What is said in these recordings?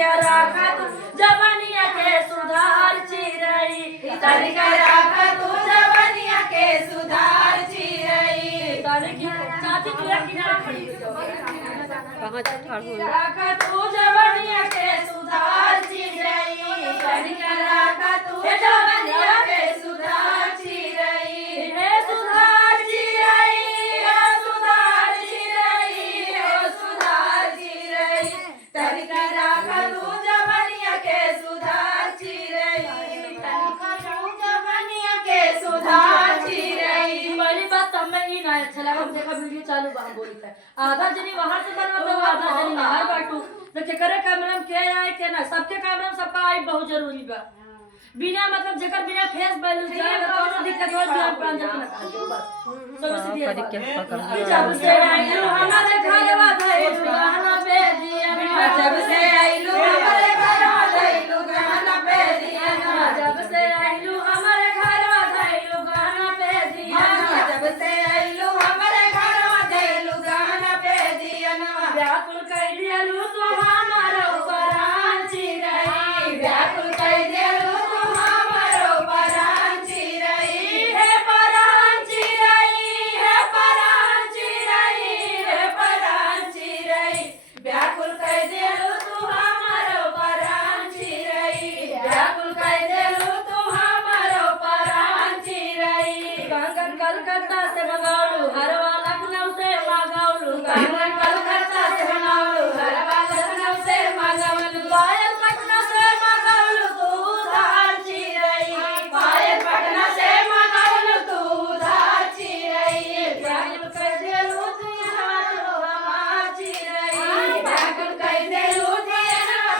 क्या राखा तू जवानिया के सुधार चिरई तनिका राखा तू जवानिया के सुधार चिरई चाची तू किनारे खड़ी कहाँ ठाड़ हो राखा तू जवानिया के सुधार चिरई तनिका राखा तू जवानिया के सुधार चिरई हे सुधार चिरई हे सुधार चिरई हे सुधार चिरई तनिका राखा तू जवानिया के सुधार चिरई तनिका तू जवानिया के सुधार चिरई पहली बात तब में ही ना अच्छा लगा मुझे का वीडियो चालू बा बोली था आधा जनी वहां से बनवा दो आधा जनी बाहर बाटू तो के करे कैमरा में क्या आए के ना सबके कैमरा में सबका आई बहुत जरूरी बा बिना मतलब जेकर बिना फेस वैल्यू जाए तो कोनो दिक्कत हो बिना प्रांजल ना काजो बस सब से दिया जब से आइलू हमारे घरवा धइलू गहना पे दिया जब से आइलू हमारे घरवा धइलू गहना पे दिया जब से आइलू हमारे घरवा धइलू गहना पे दिया जब से आइलू हमारे घरवा धइलू गहना पे दिया व्याकुल कई दियलू तू हमारो परान चिरई व्याकुल कई देलू तू हमारो परान चिरई हे परान चिरई हे परान चिरई हे परान चिरई व्याकुल कई देलू तू हमारो परान चिरई व्याकुल कई देलू तू हमारो परान चिरई कंगन कलकत्ता से मंगाउलू हरवा लखनऊ से मंगाउलू कंगन कलकत्ता से मंगाउलू हरवा लखनऊ से मंगाउलू पायल पटना से मंगाउलू तू धार चिरई पायल पटना से मंगाउलू तू धार चिरई व्याकुल कई देलू तू हमार चिरई व्याकुल कई देलू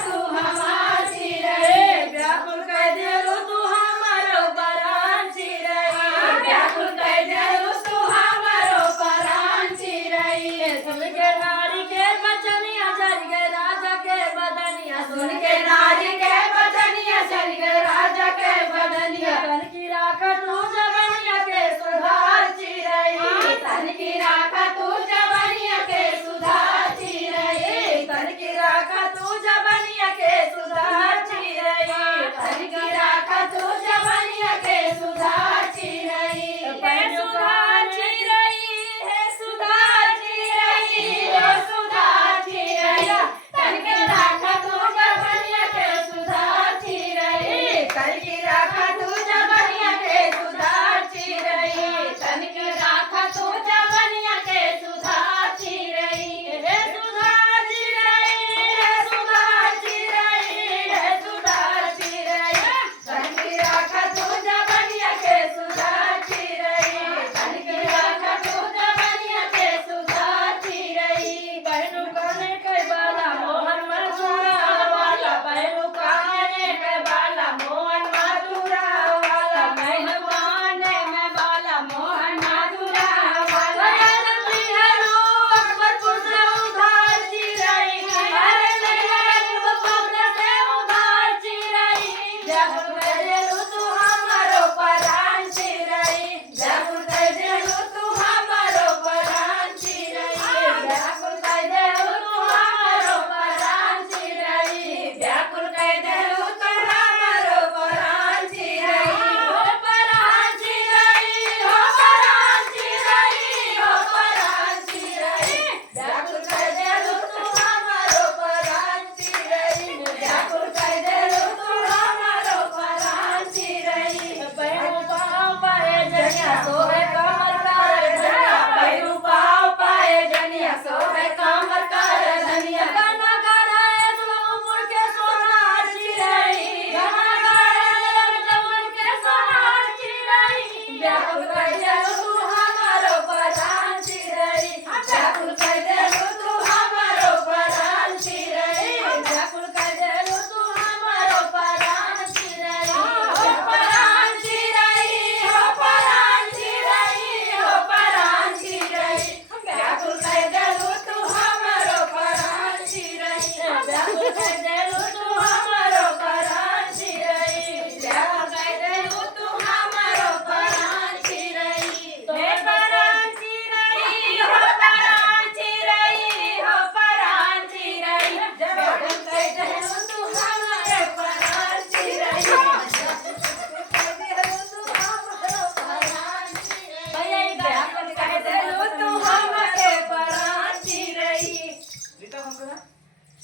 तू हमार चिरई व्याकुल कई देलू तू हमारो परान चिरई व्याकुल कई देलू तू हमारो परान चिरई सुन के नारी के बचनिया चल गए राजा के बदनिया सुन के नारी के बदनिया चल गए राजा के बदनिया तन की राखा तू जवनिया के सुधार चिरई तन की राखा तू जवानिया के सुधार चिरई तन की राखा तू